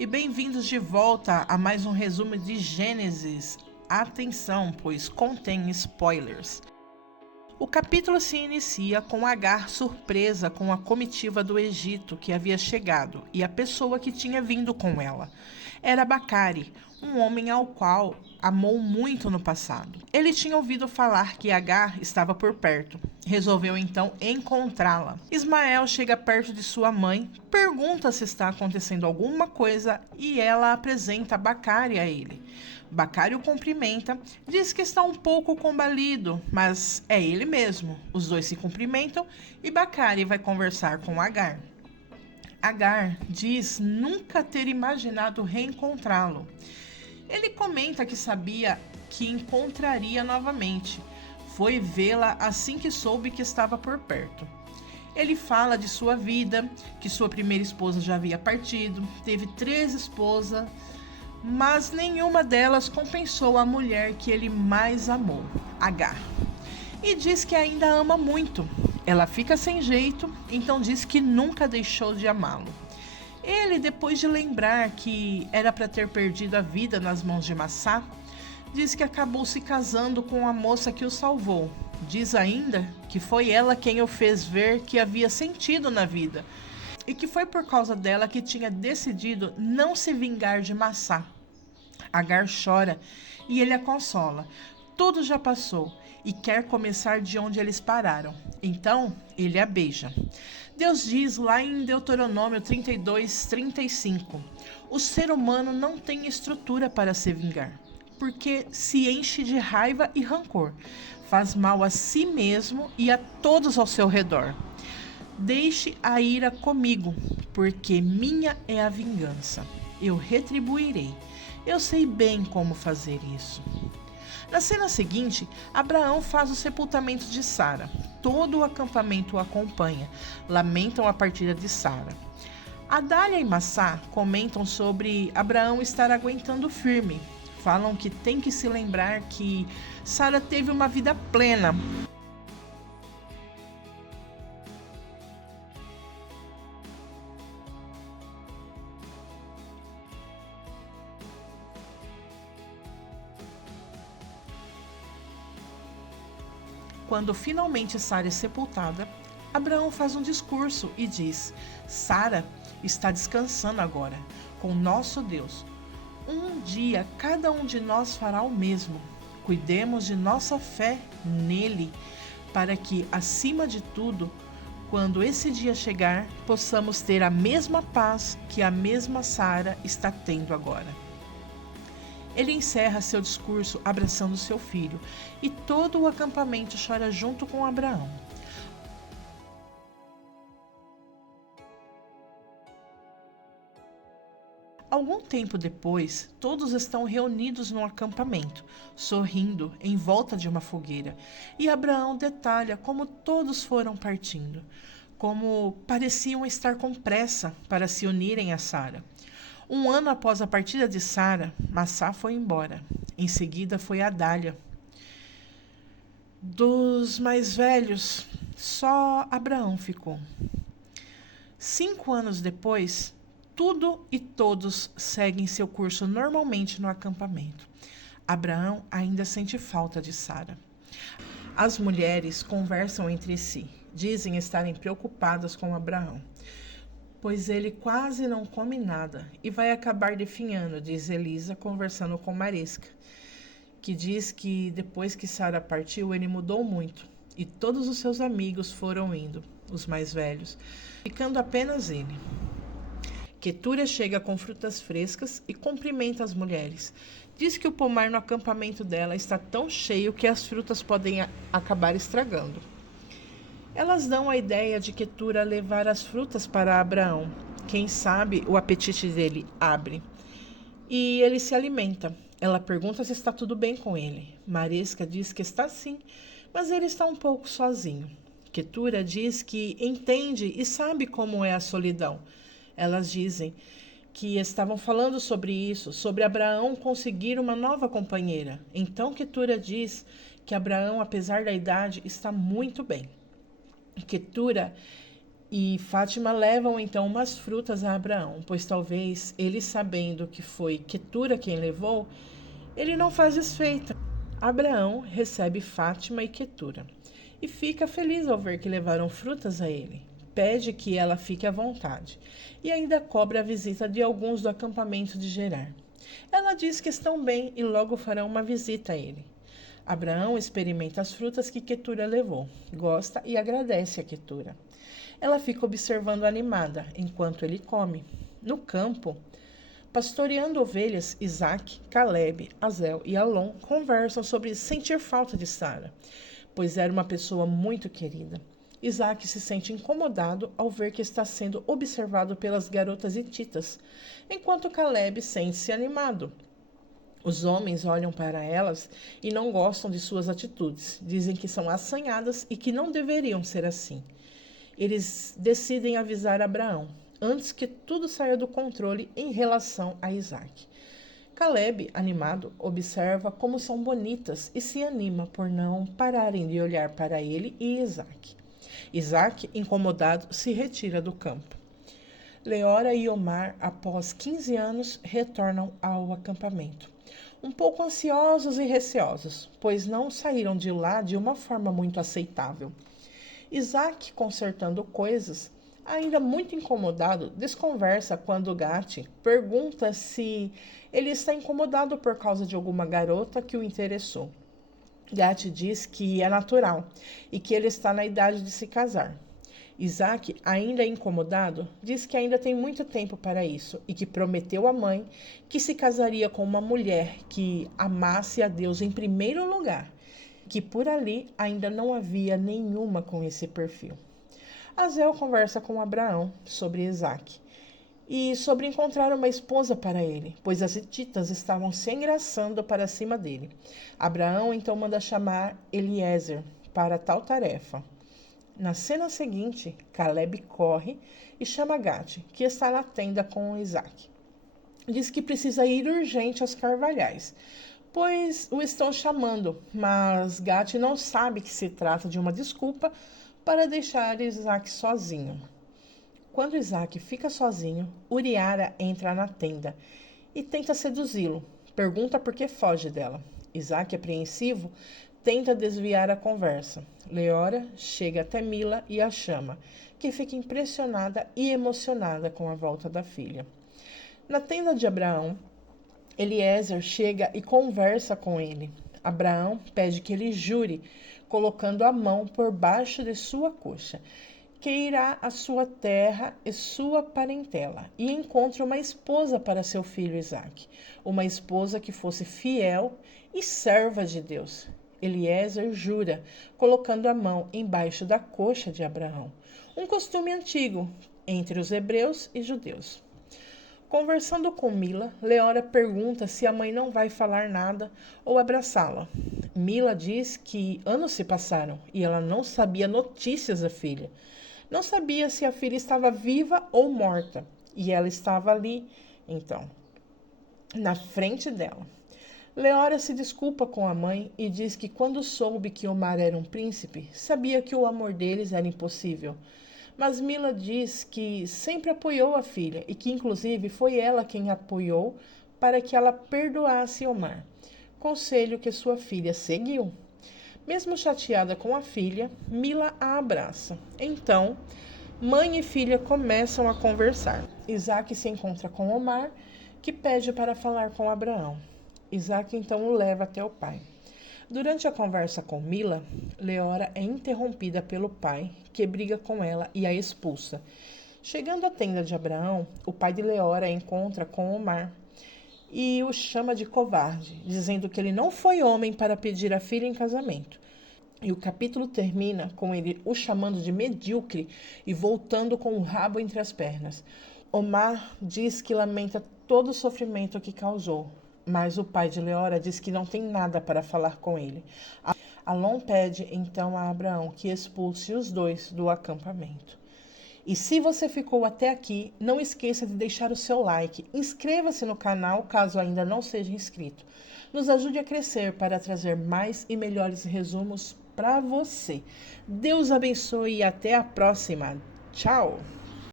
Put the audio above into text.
e bem-vindos de volta a mais um resumo de Gênesis. Atenção, pois contém spoilers. O capítulo se inicia com Agar surpresa com a comitiva do Egito que havia chegado e a pessoa que tinha vindo com ela. Era Bacari, um homem ao qual amou muito no passado. Ele tinha ouvido falar que Agar estava por perto. Resolveu então encontrá-la. Ismael chega perto de sua mãe, pergunta se está acontecendo alguma coisa e ela apresenta Bacari a ele. Bacari o cumprimenta, diz que está um pouco combalido, mas é ele mesmo. Os dois se cumprimentam e Bacari vai conversar com Agar. Agar diz nunca ter imaginado reencontrá-lo. Ele comenta que sabia que encontraria novamente. Foi vê-la assim que soube que estava por perto. Ele fala de sua vida, que sua primeira esposa já havia partido, teve 3 esposas, mas nenhuma delas compensou a mulher que ele mais amou, Agar. E diz que ainda ama muito. Ela fica sem jeito, então diz que nunca deixou de amá-lo. Ele, depois de lembrar que era para ter perdido a vida nas mãos de Massá, diz que acabou se casando com a moça que o salvou. Diz ainda que foi ela quem o fez ver que havia sentido na vida e que foi por causa dela que tinha decidido não se vingar de Massá. Agar chora e ele a consola. Tudo já passou e quer começar de onde eles pararam. Então ele a beija. Deus diz lá em Deuteronômio 32:35: o ser humano não tem estrutura para se vingar, porque se enche de raiva e rancor, faz mal a si mesmo e a todos ao seu redor. Deixe a ira comigo, porque minha é a vingança. Eu retribuirei. Eu sei bem como fazer isso. Na cena seguinte, Abraão faz o sepultamento de Sara. Todo o acampamento o acompanha. Lamentam a partida de Sara. Adália e Massá comentam sobre Abraão estar aguentando firme. Falam que tem que se lembrar que Sara teve uma vida plena. Quando finalmente Sara é sepultada, Abraão faz um discurso e diz: Sara está descansando agora, com nosso Deus. Um dia cada um de nós fará o mesmo. Cuidemos de nossa fé nele, para que, acima de tudo, quando esse dia chegar, possamos ter a mesma paz que a mesma Sara está tendo agora. Ele encerra seu discurso abraçando seu filho, e todo o acampamento chora junto com Abraão. Algum tempo depois, todos estão reunidos no acampamento, sorrindo em volta de uma fogueira, e Abraão detalha como todos foram partindo, como pareciam estar com pressa para se unirem a Sara. 1 ano após a partida de Sara, Massá foi embora. Em seguida foi Adália. Dos mais velhos, só Abraão ficou. 5 anos depois, tudo e todos seguem seu curso normalmente no acampamento. Abraão ainda sente falta de Sara. As mulheres conversam entre si, dizem estarem preocupadas com Abraão, pois ele quase não come nada e vai acabar definhando, diz Elisa, conversando com Maresca, que diz que depois que Sara partiu, ele mudou muito e todos os seus amigos foram indo, os mais velhos, ficando apenas ele. Quetúria chega com frutas frescas e cumprimenta as mulheres. Diz que o pomar no acampamento dela está tão cheio que as frutas podem acabar estragando. Elas dão a ideia de Quetúria levar as frutas para Abraão. Quem sabe o apetite dele abre. E ele se alimenta. Ela pergunta se está tudo bem com ele. Maresca diz que está sim, mas ele está um pouco sozinho. Quetúria diz que entende e sabe como é a solidão. Elas dizem que estavam falando sobre isso, sobre Abraão conseguir uma nova companheira. Então Quetúria diz que Abraão, apesar da idade, está muito bem. Quetúria E Fátima levam então umas frutas a Abraão, pois talvez ele, sabendo que foi Quetura quem levou, ele não faz desfeita. Abraão recebe Fátima e Quetura e fica feliz ao ver que levaram frutas a ele. Pede que ela fique à vontade e ainda cobra a visita de alguns do acampamento de Gerar. Ela diz que estão bem e logo farão uma visita a ele. Abraão experimenta as frutas que Quetura levou, gosta e agradece a Quetura. Ela fica observando animada enquanto ele come. No campo, pastoreando ovelhas, Isaac, Caleb, Azel e Alon conversam sobre sentir falta de Sara, pois era uma pessoa muito querida. Isaac se sente incomodado ao ver que está sendo observado pelas garotas hititas, enquanto Caleb sente-se animado. Os homens olham para elas e não gostam de suas atitudes. Dizem que são assanhadas e que não deveriam ser assim. Eles decidem avisar Abraão, antes que tudo saia do controle em relação a Isaac. Caleb, animado, observa como são bonitas e se anima por não pararem de olhar para ele e Isaac. Isaac, incomodado, se retira do campo. Leora e Omar, após 15 anos, retornam ao acampamento. Um pouco ansiosos e receosos, pois não saíram de lá de uma forma muito aceitável. Isaac, consertando coisas, ainda muito incomodado, desconversa quando Gati pergunta se ele está incomodado por causa de alguma garota que o interessou. Gati diz que é natural e que ele está na idade de se casar. Isaac, ainda incomodado, diz que ainda tem muito tempo para isso e que prometeu à mãe que se casaria com uma mulher que amasse a Deus em primeiro lugar, que por ali ainda não havia nenhuma com esse perfil. Azel conversa com Abraão sobre Isaac e sobre encontrar uma esposa para ele, pois as hititas estavam se engraçando para cima dele. Abraão então manda chamar Eliezer para tal tarefa. Na cena seguinte, Caleb corre e chama Gati, que está na tenda com Isaac. Diz que precisa ir urgente aos carvalhais, pois o estão chamando, mas Gati não sabe que se trata de uma desculpa para deixar Isaac sozinho. Quando Isaac fica sozinho, Uriara entra na tenda e tenta seduzi-lo. Pergunta por que foge dela. Isaac, apreensivo, tenta desviar a conversa. Leora chega até Mila e a chama, que fica impressionada e emocionada com a volta da filha. Na tenda de Abraão, Eliezer chega e conversa com ele. Abraão pede que ele jure, colocando a mão por baixo de sua coxa, que irá à sua terra e sua parentela, e encontre uma esposa para seu filho Isaque, uma esposa que fosse fiel e serva de Deus. Eliezer jura, colocando a mão embaixo da coxa de Abraão, um costume antigo entre os hebreus e judeus. Conversando com Mila, Leora pergunta se a mãe não vai falar nada ou abraçá-la. Mila diz que anos se passaram e ela não sabia notícias da filha. Não sabia se a filha estava viva ou morta. E ela estava ali, então, na frente dela. Leora se desculpa com a mãe e diz que quando soube que Omar era um príncipe, sabia que o amor deles era impossível. Mas Mila diz que sempre apoiou a filha e que inclusive foi ela quem apoiou para que ela perdoasse Omar. Conselho que sua filha seguiu. Mesmo chateada com a filha, Mila a abraça. Então, mãe e filha começam a conversar. Isaac se encontra com Omar, que pede para falar com Abraão. Isaac então o leva até o pai. Durante a conversa com Mila, Leora é interrompida pelo pai, que briga com ela e a expulsa. Chegando à tenda de Abraão, o pai de Leora encontra com Omar e o chama de covarde, dizendo que ele não foi homem para pedir a filha em casamento. E o capítulo termina com ele o chamando de medíocre e voltando com o rabo entre as pernas. Omar diz que lamenta todo o sofrimento que causou, mas o pai de Leora diz que não tem nada para falar com ele. Alon pede então a Abraão que expulse os dois do acampamento. E se você ficou até aqui, não esqueça de deixar o seu like. Inscreva-se no canal caso ainda não seja inscrito. Nos ajude a crescer para trazer mais e melhores resumos para você. Deus abençoe e até a próxima. Tchau!